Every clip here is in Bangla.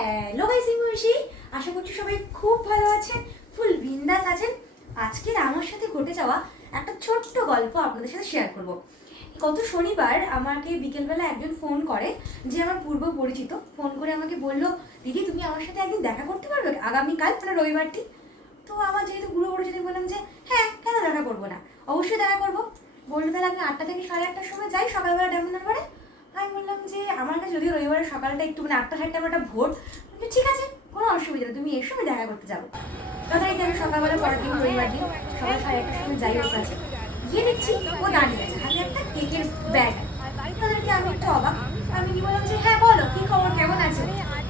হ্যালো গাইস, আমি আশা করছি সবাই খুব ভালো আছেন, ফুল বিন্দাস আছেন। আজকের আমার সাথে ঘটে যাওয়া একটা ছোট্ট গল্প আপনাদের সাথে শেয়ার করব। গত শনিবার আমাকে বিকেলবেলা একজন ফোন করে, যে আমার পূর্ব পরিচিত, ফোন করে আমাকে বলল, দিদি তুমি আমার সাথে একদিন দেখা করতে পারবে আগামীকাল, মানে রবিবারটি। তো আমার যেহেতু পূর্ব পরিচিত, বললাম যে হ্যাঁ, কেন দেখা করবো না, অবশ্যই দেখা করবো। বললো তাহলে আমি 8টা থেকে 8:30টার সময় যাই সকালবেলা ডেমোনার বারে। আমি বললাম যে আমার কাছে যদিও রবিবারের সকালটা একটু মানে 8টা 7টা আমার একটা ভোর, ঠিক আছে কোনো অসুবিধা নেই, তুমি এসো, আমি দেখা করতে যাবো। যথারীতি আমি সকালবেলা পরের দিন রবিবার দিন সকাল 8:30টার সময় যাই ওর কাছে। গিয়ে দেখছি ও দাঁড়িয়ে আছে, হাতে একটা কেকের ব্যাগ। তাদেরকে আমি একটু অবাক, আমি কি বললাম যে হ্যাঁ বলো কি খবর, কেমন আছে।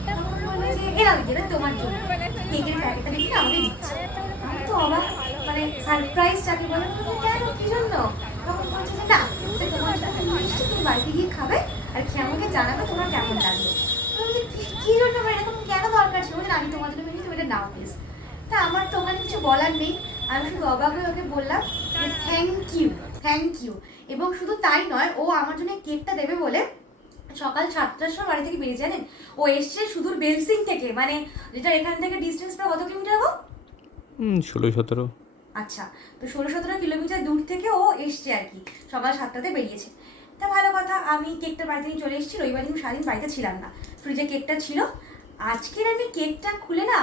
তখন বললো যে এরা যেটা তোমার জন্য কেকের প্যাকেটটা দেখি আমাকে দিচ্ছে। আমি তো অবাক, মানে সারপ্রাইজ যাকে বলে। কেন, কি জন্য? তখন বলছে যে না, তোমার সাথে মিষ্টি তুমি বাড়িতে গিয়ে খাবে আর খেয়ে আমাকে জানাবে তোমার কেমন লাগবে। কি জন্য এরকম কেন দরকার ছিল? আমি তোমার জন্য মিষ্টি, তুমি এটা নাও প্লিজ। তা আমার তো ওখানে কিছু বলার নেই, আমি শুধু অবাক হয়ে ওকে বললাম যে থ্যাংক ইউ। এবং শুধু তাই নয়, ও আমার জন্য কেকটা দেবে বলে সকাল 7টার সময় বাড়ি থেকে বেরিয়ে, জানেন ও এসছে সুদূর বেলসিং থেকে, মানে যেটা এখান থেকে ডিস্টেন্স প্রায় কত কিলোমিটার গো? 16-17। আচ্ছা, তো 16-17 কিলোমিটার দূর থেকে ও এসছে আর কি, সকাল 7টাতে বেরিয়েছে। তা ভালো কথা, আমি কেকটা বাড়িতে নিয়ে চলে এসেছি। রবিবার দিন সারাদিন বাড়িতে ছিলাম না, ফ্রিজে কেকটা ছিল। আজকের আমি কেকটা খুলে না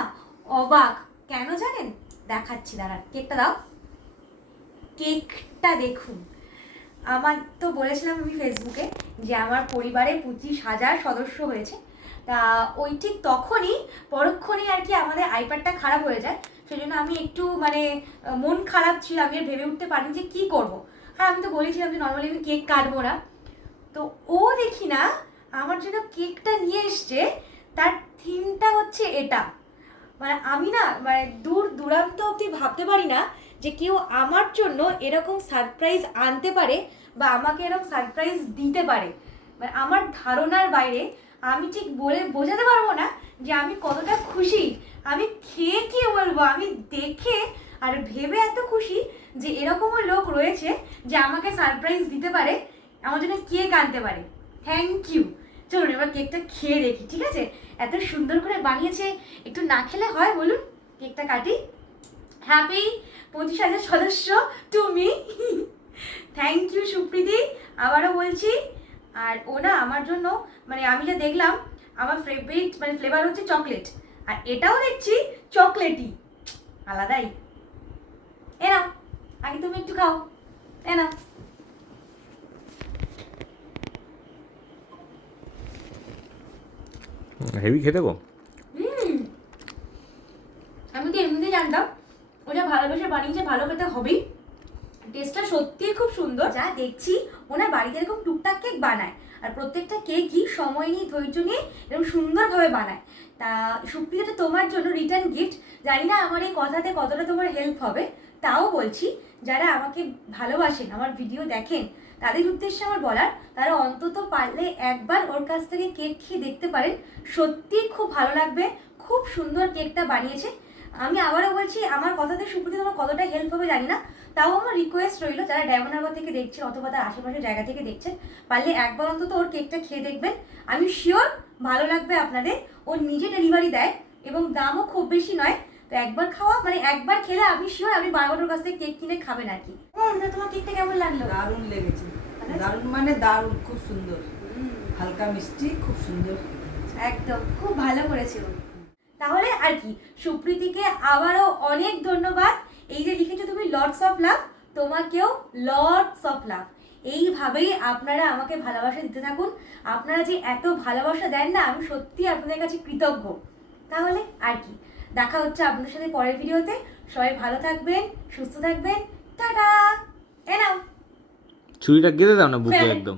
অবাক, কেন জানেন? দেখাচ্ছি, দাঁড়ান, কেকটা দাও। কেকটা দেখুন। আমার তো বলেছিলাম আমি ফেসবুকে যে আমার পরিবারে 25,000 সদস্য হয়েছে। তা ওই ঠিক তখনই পরক্ষণেই আর কি আমাদের আইপ্যাডটা খারাপ হয়ে যায়। সেই জন্য আমি একটু মানে মন খারাপ ছিল, আমি আর ভেবে উঠতে পারিনি যে কী করব। আর আমি তো বলেছিলাম যে নর্মালি আমি কেক কাটবো না। তো ও দেখি না আমার জন্য কেকটা নিয়ে এসছে, তার থিমটা হচ্ছে এটা। মানে আমি না মানে দূর দূরান্ত অবধি ভাবতে পারি না যে কেউ আমার জন্য এরকম সারপ্রাইজ আনতে পারে বা আমাকে এরকম সারপ্রাইজ দিতে পারে। মানে আমার ধারণার বাইরে, আমি ঠিক বলে বোঝাতে পারবো না যে আমি কতটা খুশি। আমি খেয়ে কি বলবো, আমি দেখে আর ভেবে এত খুশি যে এরকমও লোক রয়েছে যে আমাকে সারপ্রাইজ দিতে পারে, আমার জন্য কেক আনতে পারে। Thank you. চলুন এবার কেকটা খেয়ে দেখি, ঠিক আছে? এত সুন্দর করে বানিয়েছে, একটু না খেলে হয় বলুন? কেকটা কাটি। হ্যাপি 25,000 সদস্য তুমি। থ্যাংক ইউ সুপ্রীতি, আবারও বলছি। আর ও না আমার জন্য, মানে আমি যা দেখলাম, আমার ফেভারিট মানে ফ্লেভার হচ্ছে চকলেট, আর এটাও দেখছি চকলেটই, আলাদাই। এ নাও, আগে তুমি একটু খাও, এ নাও। হেভি খেতে গো। আমি তো এমনিতেই জানতাম ওটা ভালোবেসে বানিয়েছে, ভালো খেতে হবেই। টেস্টটা সত্যিই খুব সুন্দর। যা দেখছি ওনার বাড়িতে এরকম টুকটাক কেক বানায়, আর প্রত্যেকটা কেকই সময় নিয়ে ধৈর্য নিয়ে এরকম সুন্দরভাবে বানায়। তা সুপ্রিয়াটা তোমার জন্য রিটার্ন গিফট। জানি না আমার এই কথাতে কতটা তোমার হেল্প হবে, তাও বলছি যারা আমাকে ভালোবাসেন, আমার ভিডিও দেখেন, তাদের উদ্দেশ্যে আমার বলার, তারা অন্তত পারলে একবার ওর কাছ থেকে কেক খেয়ে দেখতে পারেন। সত্যিই খুব ভালো লাগবে, খুব সুন্দর কেকটা বানিয়েছে। আমি আবারও বলছি, আমার কথাতে সুপ্রিয়া তোমার কতটা হেল্প হবে জানি না, তাও আমার রিকোয়েস্ট রইল যারা ডায়মন্ডহারবার থেকে দেখছেন অথবা তার আশেপাশের জায়গা থেকে দেখছেন, পারলে একবার অন্তত ওর কেকটা খেয়ে দেখবেন। আমি শিওর ভালো লাগবে আপনাদের। ও নিজে ডেলিভারি দেয় এবং দামও খুব বেশি নয়। তো একবার খাওয়া মানে একবার খেলে আমি শিওর আপনি বারবার ওর কাছ থেকে কেক কিনে খাবেন আর কি। তোমার কেকটা কেমন লাগলো? দারুণ লেগেছে, দারুণ মানে দারুণ, খুব সুন্দর, হালকা মিষ্টি, খুব সুন্দর, একদম খুব ভালো করেছে ও। তাহলে আর কি, সুপ্রীতিকে আবারও অনেক ধন্যবাদ। এই যে লিখেছো তুমি লটস অফ লাভ, তোমাকেও লটস অফ লাভ। এইভাবেই আপনারা আমাকে ভালোবাসা দিতে থাকুন। আপনারা যে এত ভালোবাসা দেন না, আমি সত্যি আপনাদের কাছে কৃতজ্ঞ। তাহলে আর কি, দেখা হচ্ছে আপনাদের সাথে পরের ভিডিওতে। সবাই ভালো থাকবেন, সুস্থ থাকবেন, টাটা। এ নাও ছুরিটা গেঁথে দাও না বুকে একদম।